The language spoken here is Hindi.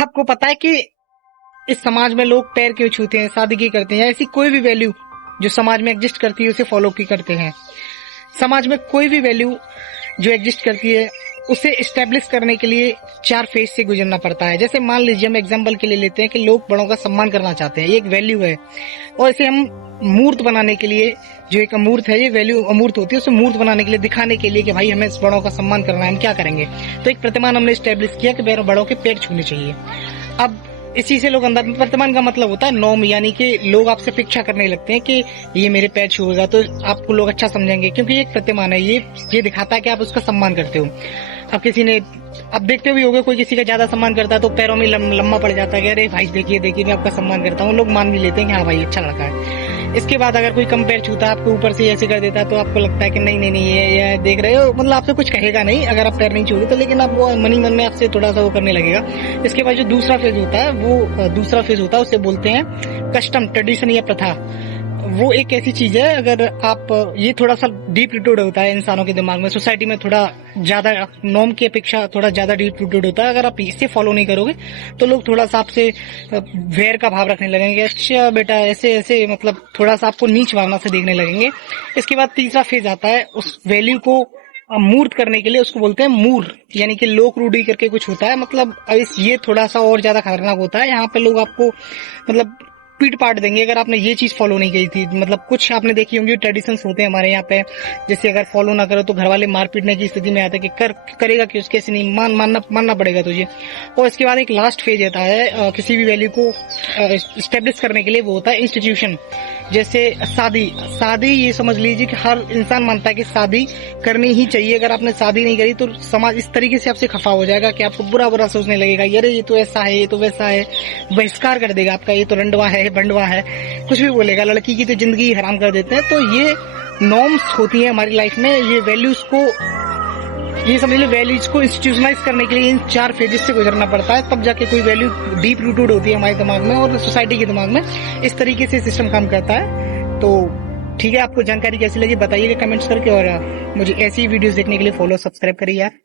आपको पता है कि इस समाज में लोग पैर क्यों छूते हैं, शादी क्यों करते हैं, या ऐसी कोई भी वैल्यू जो समाज में एग्जिस्ट करती है उसे फॉलो क्यों करते हैं। समाज में कोई भी वैल्यू जो एग्जिस्ट करती है उसे स्टेब्लिश करने के लिए 4 फेज से गुजरना पड़ता है। जैसे मान लीजिए हम एग्जांपल के लिए लेते हैं कि लोग बड़ों का सम्मान करना चाहते हैं, ये एक वैल्यू है, और इसे हम मूर्त बनाने के लिए, जो एक अमूर्त है, ये वैल्यू अमूर्त होती है, उसे मूर्त बनाने के लिए, दिखाने के लिए कि भाई हमें बड़ों का सम्मान करना है, हम क्या करेंगे, तो एक प्रतिमान हमने स्टेब्लिश किया कि बड़ों के पैर छूने चाहिए। अब इसी से लोग अंदर, प्रतिमान का मतलब होता है नॉर्म, यानी कि लोग आपसे अपेक्षा करने लगते हैं कि ये मेरे पैर छुएगा तो आपको लोग अच्छा समझेंगे, क्योंकि ये एक प्रतिमान है, ये दिखाता है कि आप उसका सम्मान करते हो। अब किसी ने, अब देखते भी होगे, कोई किसी का ज्यादा सम्मान करता है तो पैरों में लम्बा पड़ जाता है कि अरे भाई देखिए देखिए मैं आपका सम्मान करता हूँ, लोग मान भी लेते हैं कि हाँ भाई अच्छा लड़का है। इसके बाद अगर कोई कम पैर छूता है आपको ऊपर से ऐसे कर देता है तो आपको लगता है कि नहीं नहीं नहीं ये देख रहे हो, मतलब आपसे कुछ कहेगा नहीं अगर आप पैर नहीं छूगे तो, लेकिन आप वो मन ही मन में आपसे थोड़ा सा वो करने लगेगा। इसके बाद जो दूसरा फेज होता है वो दूसरा फेज होता है, उसे बोलते हैं कस्टम, ट्रेडिशन या प्रथा। वो एक ऐसी चीज है, अगर आप, ये थोड़ा सा डीप रूटेड होता है इंसानों के दिमाग में, सोसाइटी में थोड़ा ज्यादा नॉर्म की अपेक्षा थोड़ा ज्यादा डीप रूटेड होता है। अगर आप इसे फॉलो नहीं करोगे तो लोग थोड़ा सा आपसे वैर का भाव रखने लगेंगे, अच्छा बेटा ऐसे ऐसे, मतलब थोड़ा सा आपको नीच भावना से देखने लगेंगे। इसके बाद तीसरा फेज आता है, उस वैल्यू को मूर्त करने के लिए, उसको बोलते हैं मूर, यानी कि लोक रूढ़ी करके कुछ होता है, मतलब ये थोड़ा सा और ज्यादा खतरनाक होता है। यहाँ पे लोग आपको मतलब पीट पाट देंगे अगर आपने ये चीज फॉलो नहीं की थी। मतलब कुछ आपने देखी होंगी ट्रेडिशंस होते हैं हमारे यहाँ पे, जैसे अगर फॉलो ना करो तो घर वाले मार पीटने की स्थिति में आते हैं कि करेगा कि उसके ऐसे नहीं, मानना पड़ेगा तुझे। और इसके बाद एक लास्ट फेज आता है किसी भी वैल्यू को स्टेब्लिश करने के लिए, वो होता है इंस्टीट्यूशन। जैसे शादी ये समझ लीजिए कि हर इंसान मानता है कि शादी करनी ही चाहिए। अगर आपने शादी नहीं करी तो समाज इस तरीके से आपसे खफा हो जाएगा कि आपको बुरा सोचने लगेगा, अरे ये तो ऐसा है, ये तो वैसा है, बहिष्कार कर देगा आपका, ये तो रंडवा है, बंडवा है, कुछ भी बोलेगा, लड़की की तो जिंदगी हराम कर देते हैं। तो ये नॉर्म्स होती है हमारी लाइफ में, ये वैल्यूज को, ये समझ लो वैल्यूज को इंस्टीट्यूशनलाइज करने के लिए इन 4 फेजेस से गुजरना पड़ता है, तब जाके कोई वैल्यू डीप रूटेड होती है हमारे दिमाग में और सोसाइटी के दिमाग में। इस तरीके से सिस्टम काम करता है। तो ठीक है, आपको जानकारी कैसी लगी बताइएगा कमेंट्स करके, और मुझे ऐसी वीडियोस देखने के लिए फॉलो सब्सक्राइब करिए यार।